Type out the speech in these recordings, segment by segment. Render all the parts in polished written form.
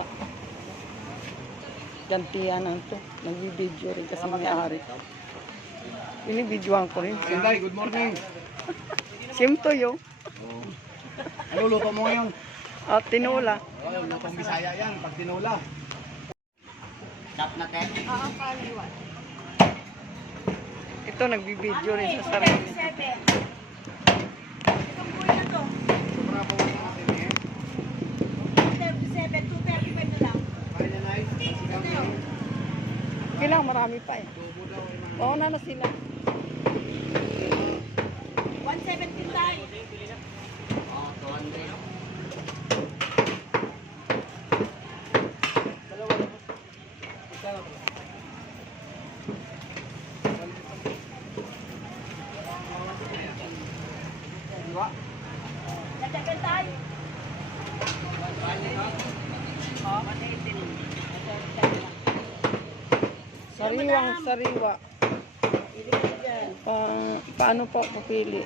sariwa. Gantian ang to. Nagbibideo rin kasi may-ari. Binibidyoan ko rin. Inday, good morning. Simto yung. Ano luto mo ngayon? At tinola. Oh, lutong Bisaya yan, pag tinula. Tap na te. Oo, kaliwa. Ito nagbibideo rin sa sarili. 7. Itong buhay na to. Sobra pa wala natin eh. 37, 235 na lang. Kaya na nice. Sigaw na yun. Kailangan marami pa eh. Tubo daw eh mga. Oo na sila. 117 tayo. Oh, 200. Nagdagan tayo. Sariwang sariwa. Paano pa pupili?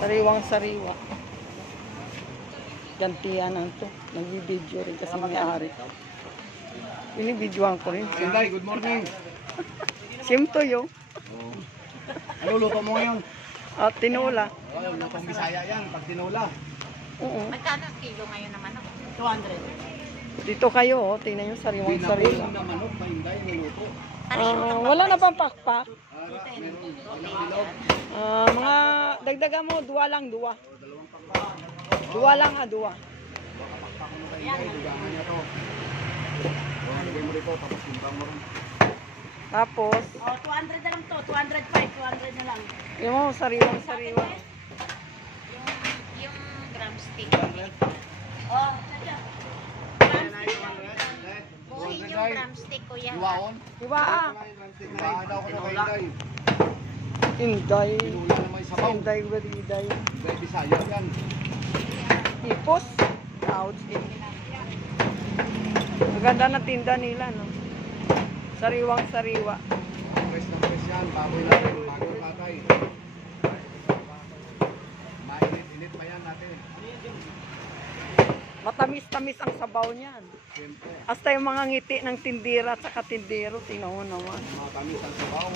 Sariwang sariwa. Gantian ang to. Nagbibideo rin kasi may-ari. Binibidyoan ko rin. Inday, good morning. Simto yung. Oh. Ano luto mo ngayon? At tinola. Oh, lutong Bisaya yan, pag tinula. Oo. Magkano ang kilo ngayon naman ako? 200. Dito kayo, oh. Tingnan nyo sariwang sariwa. Pinapulong na manok na Inday, niluto. Wala na bang pakpak? Ara, meron. Ilang bilog? Mga dagdagan mo, duwa lang, duwa. Duwa lang duwa. Baka pakpak mo kay Inday, dugangan niya to. Oh, lagay mo rito, tapos timbang mo rin. Tapos, Oh, 200 na lang to. 205, 200 na lang. yung mo, sariwang sariwa. Yung drumstick. Oh, sadya. Buhin yung drumstick, kuya. Iwaon? Diba Iwaon daw ko na kay Inday. Inday. Tinula na may sabaw. Inday, wariday. Inday Bisaya yan. Ipos. Ouch. Maganda na tinda nila, no? Sariwang sariwa. Press na press yan, baboy natin, bagong patay. Mainit-init pa yan natin. Matamis-tamis ang sabaw niyan. Siyempre, Hasta yung mga ngiti ng tindira at saka tindero, tingnan mo naman. matamis ang sabaw.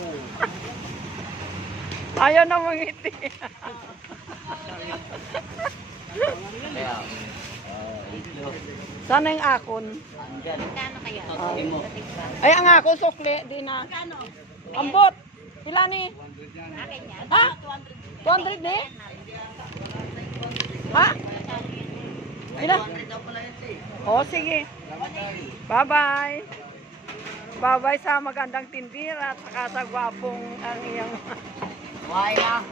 Ayaw na mangiti. Kaya, Sana yung akon. Magkano kaya? Ay, ang akon, sukli. Di na. Magkano? Ambot. Ilan ni? Akin yan. Ha? 200 ni? Ha? Ilan? Oh, sige. Bye-bye. Bye-bye sa magandang tindira at saka sa gwapong ang iyang... why na?